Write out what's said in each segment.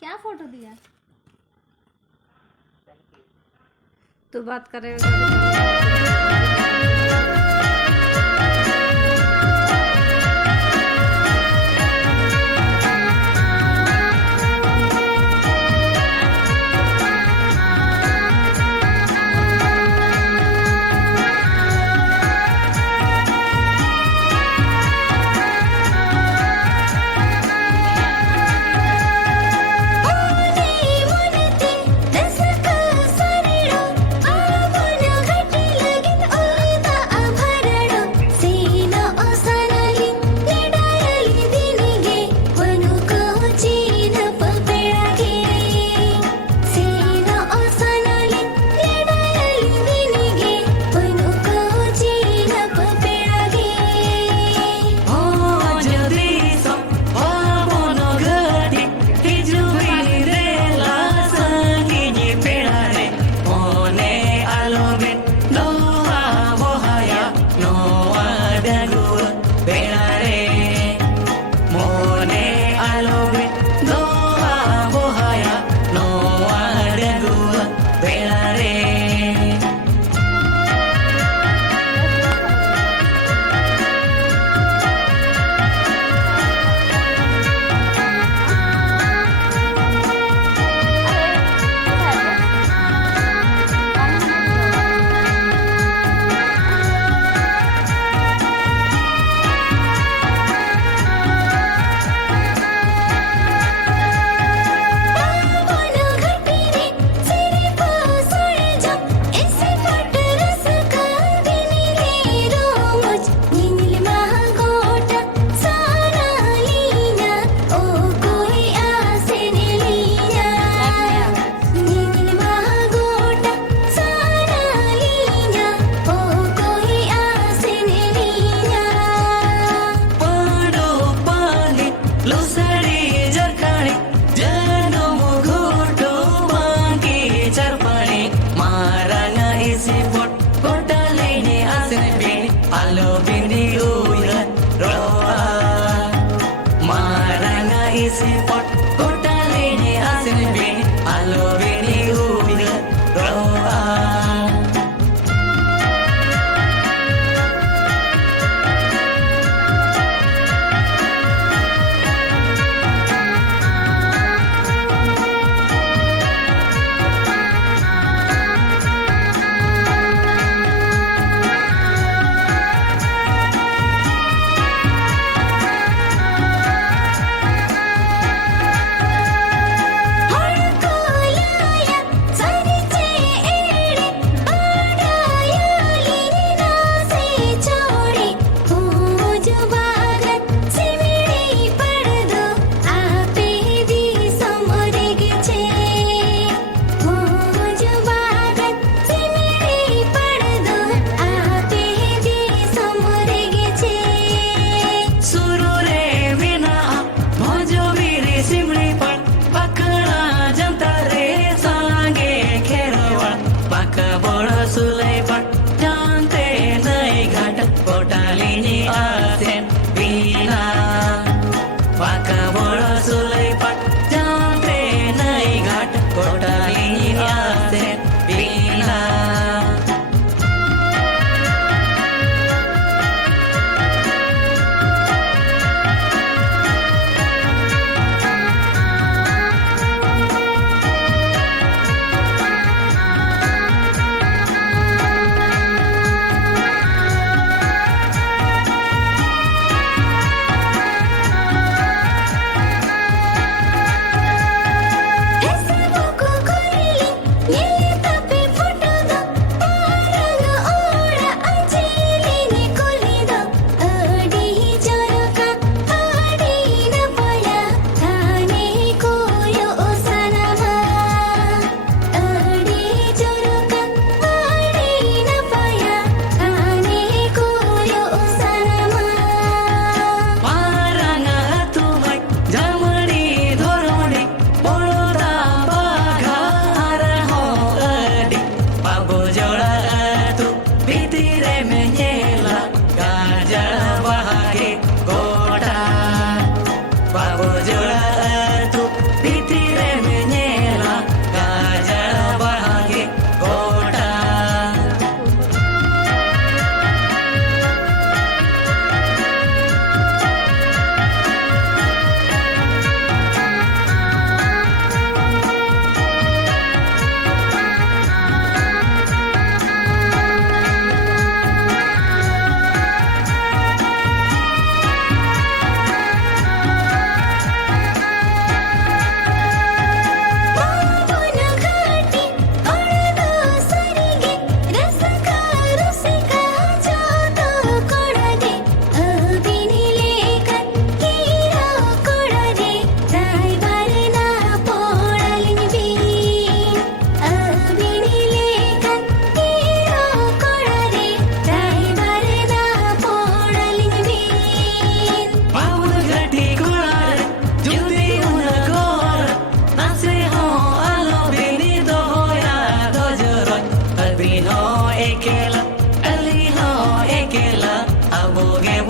क्या फोटो दिया? तू बात करे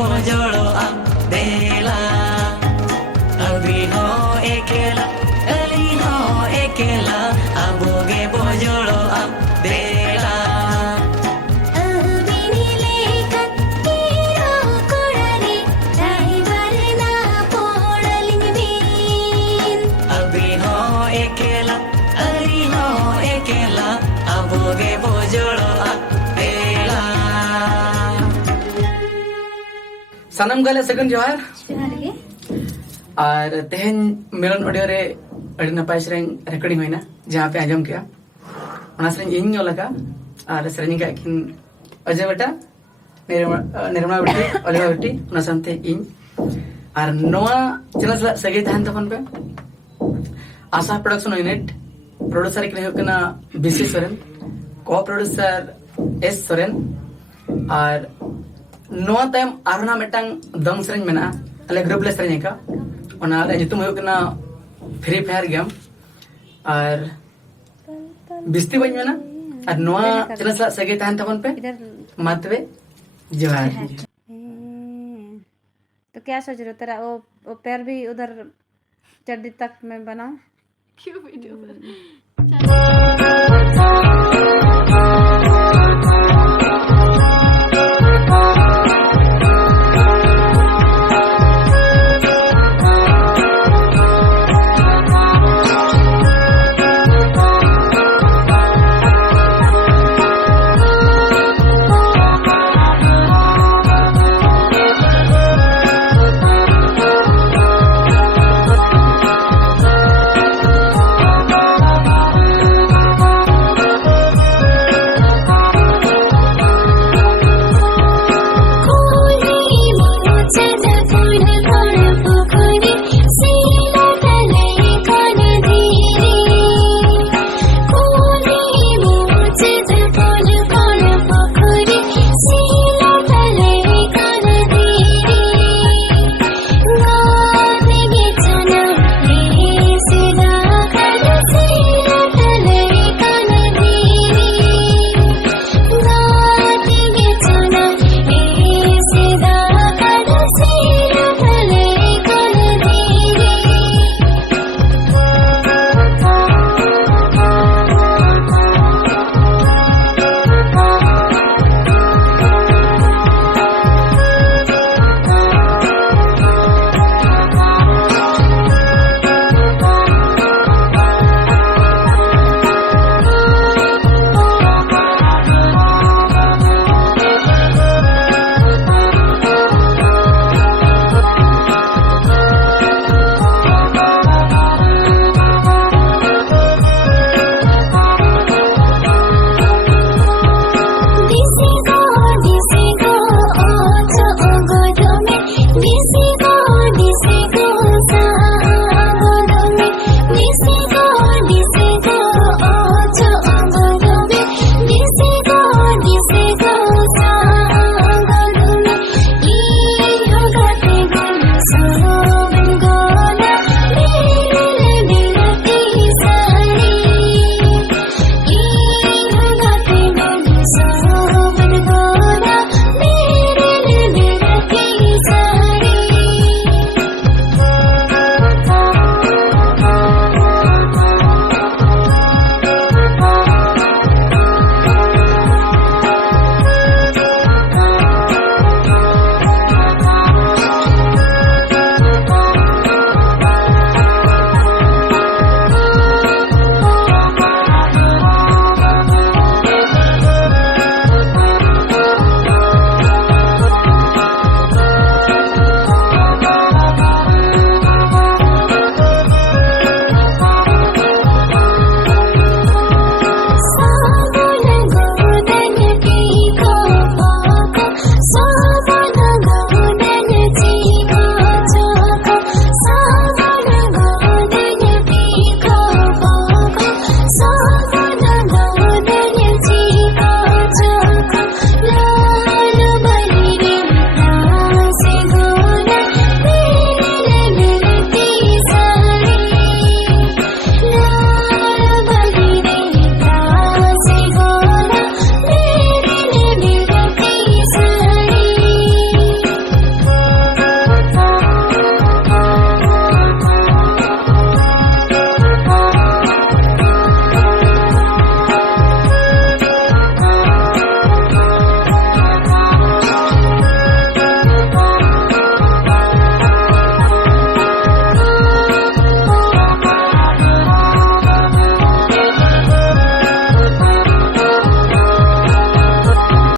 बोझोड़ो देला अभी हो एकेला अली हो एकेला अबोगे बोझोड़ो देला अभी हो एकेला अली हो एकेला अबोगे बोझोड़ो देला सनम गले सेकंड जोहार और तेहन मिलन ऑडियो रे अड़ी नपाय सेरें रिकॉर्डिंग होइना जहां पे आजम किया ओना सेरें इन लगा और सेरें का किन अजय बेटा निर्मला बेटी ओलिवा बेटी ओना सानते इन और नोआ चैनल सगे तहन तखन पे आशा प्रोडक्शन यूनिट प्रोड्यूसर के होकना बीसी सोरेन को प्रोड्यूसर एस सोरेन और नोआ टाइम आरना मेटांग दंग सेरें मेना अले ग्रुप ले सेरें का ओना ले नितुम होकना फ्री फायर गेम और बिस्ती बन मेना और नोआ चैनल सगे तहन तखन पे मातवे जोहार तो क्या सोच रहे हो तेरा वो पैर भी उधर चड्डी तक में बनाऊं क्यों वीडियो पर